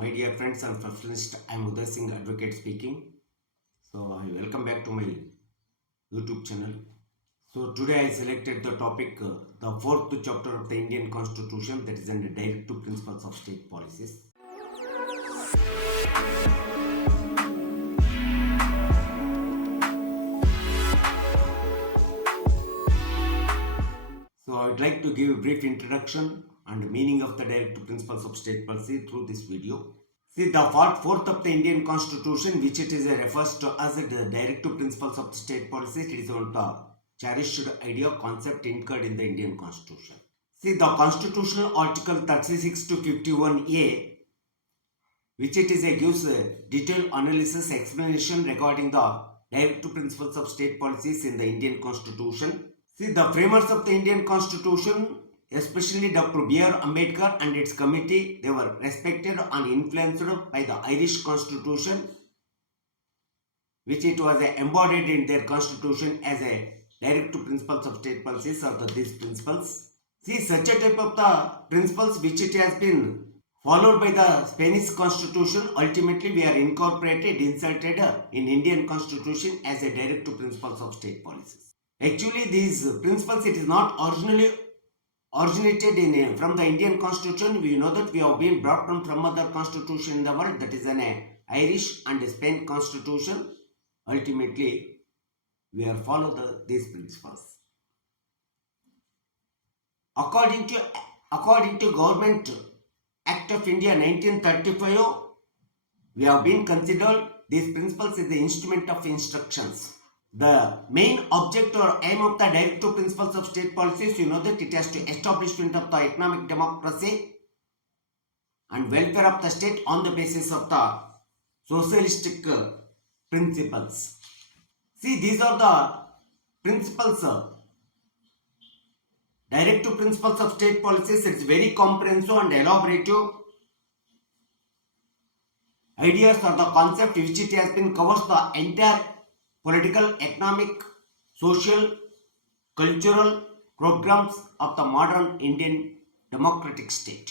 My dear friends and professionals, I am Uday Singh, advocate speaking. So, I welcome back to my YouTube channel. So, today I selected the topic, the fourth chapter of the Indian Constitution, that is under Directive Principles of State Policies. So, I would like to give a brief introduction and meaning of the Directive Principles of State Policy through this video. See, the fourth of the Indian Constitution, which it is refers to as the Directive Principles of the State Policy, it is one of the cherished idea concept incurred in the Indian Constitution. See, the Constitutional Article 36 to 51A, which it is gives a detailed analysis explanation regarding the Directive Principles of State Policies in the Indian Constitution. See, the framers of the Indian Constitution, especially Dr. B.R. Ambedkar and its committee, they were respected and influenced by the Irish Constitution, which it was embodied in their constitution as a Directive Principles of State Policies or these principles. See, such a type of the principles which it has been followed by the Spanish Constitution, ultimately we are inserted in Indian Constitution as a Directive Principles of State Policies. Actually, these principles, it is not originally originated from the Indian Constitution. We know that we have been brought from other constitution in the world, that is an Irish and Spain Constitution. Ultimately, we are follow these principles. According to Government Act of India 1935, we have been considered these principles as the instrument of instructions. The main object or aim of the Directive Principles of State Policies, you know that it has to establishment of the economic democracy and welfare of the state on the basis of the socialistic principles. See, these are the principles, Directive Principles of State Policies. It's very comprehensive and elaborative ideas or the concept which it has been covers the entire political, economic, social, cultural programs of the modern Indian democratic state.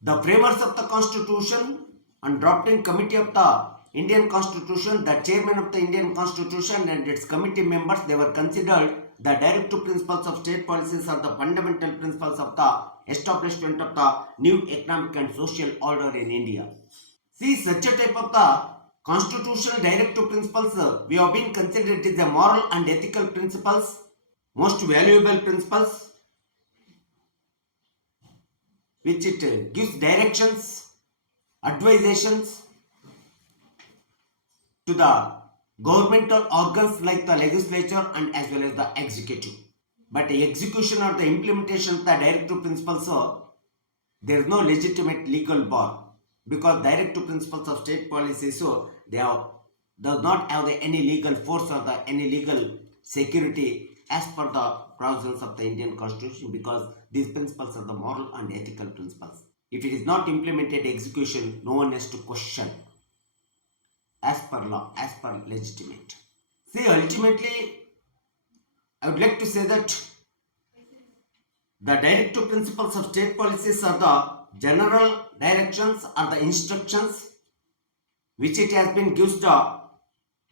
The framers of the Constitution and drafting committee of the Indian Constitution, the chairman of the Indian Constitution and its committee members, they were considered the Directive Principles of State Policies are the fundamental principles of the establishment of the new economic and social order in India. See, such a type of the constitutional directive principles, we have been considered it is a moral and ethical principles, most valuable principles, which it gives directions, advisations to the governmental organs like the legislature and as well as the executive. But the execution or the implementation of the directive principles, there is no legitimate legal bar, because Directive Principles of State Policy, so they does not have any legal force or any legal security as per the provisions of the Indian Constitution, because these principles are the moral and ethical principles. If it is not implemented, execution, no one has to question as per law, as per legitimate. See, ultimately, I would like to say that the Directive Principles of State Policies are the general directions or the instructions which it has been gives the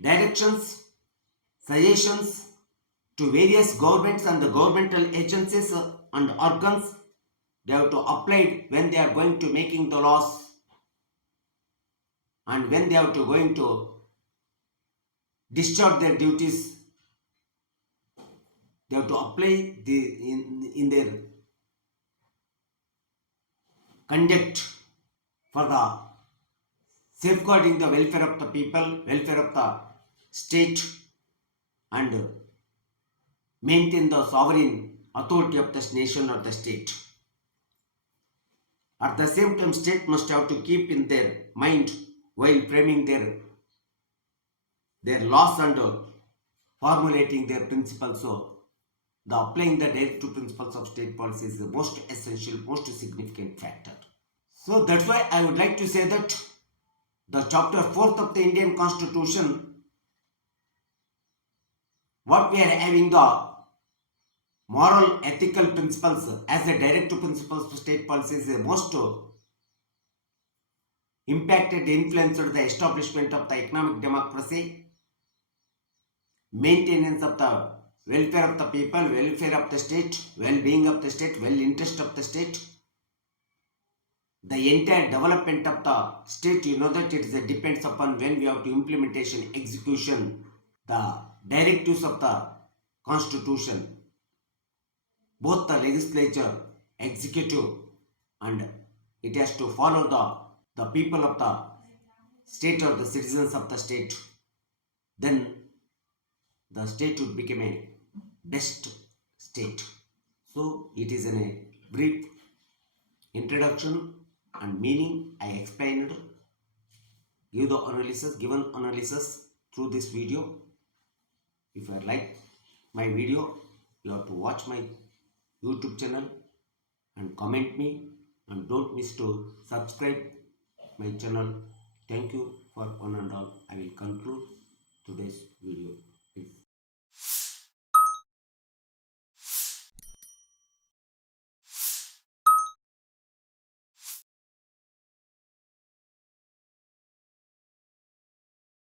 directions, suggestions to various governments and the governmental agencies and organs. They have to apply when they are going to making the laws and when they have to going to discharge their duties. They have to apply in their conduct for the safeguarding the welfare of the people, welfare of the state, and maintain the sovereign authority of this nation or the state. At the same time, state must have to keep in their mind while framing their laws and formulating their principles. So, the applying the Directive Principles of State Policy is the most essential, most significant factor. So that's why I would like to say that the chapter 4th of the Indian Constitution, what we are having the moral ethical principles as a directive principles for state policy is the most impacted, influenced the establishment of the economic democracy, maintenance of the welfare of the people, welfare of the state, well-being of the state, well-interest of the state, the entire development of the state. You know that it depends upon when we have to implementation, execution, the directives of the constitution, both the legislature, executive, and it has to follow the people of the state or the citizens of the state. Then the state would become a best state. So it is in a brief introduction and meaning I explained. Given analysis through this video. If you like my video, you have to watch my YouTube channel and comment me, and don't miss to subscribe my channel. Thank you for one and all. I will conclude today's video.